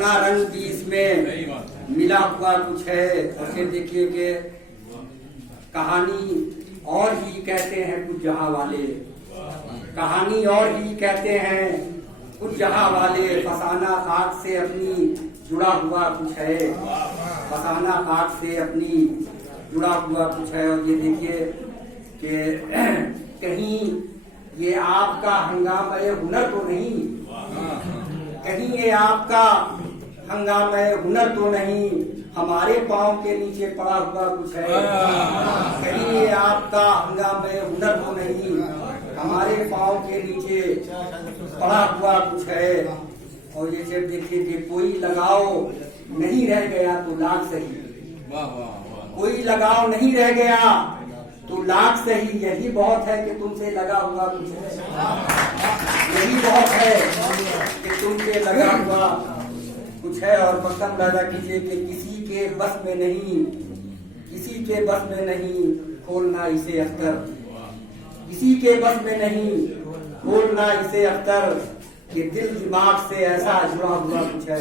अपना रंग भी इसमें मिला हुआ कुछ है। और फिर देखिए कि कहानी और ही कहते हैं कुछ जहां वाले, कहानी और ही कहते हैं कुछ जहां वाले, फसाना खाक से अपनी जुड़ा हुआ कुछ है, फसाना खाक से अपनी जुड़ा हुआ कुछ है। और ये देखिए कि कहीं ये आपका हंगामा हुनर तो नहीं, कहीं ये आपका हंगामा हुनर तो नहीं, हमारे पांव के नीचे पड़ा हुआ कुछ है। कहीं ये आपका हंगामा हुनर तो नहीं, हमारे पांव के नीचे पड़ा हुआ कुछ है। और ये जब देखिए कि कोई लगाव नहीं रह गया तो लाख सही, कोई लगाव नहीं रह गया तो लाख सही, यही बहुत है कि तुमसे लगा हुआ कुछ है, यही बहुत है कि तुमसे लगा हुआ कुछ है। और मकसद पैदा कीजिए कि किसी के बस में नहीं, किसी के बस में नहीं खोलना इसे अख्तर, किसी के बस में नहीं खोलना इसे अख्तर, कि दिल दिमाग से ऐसा जुड़ा हुआ कुछ है।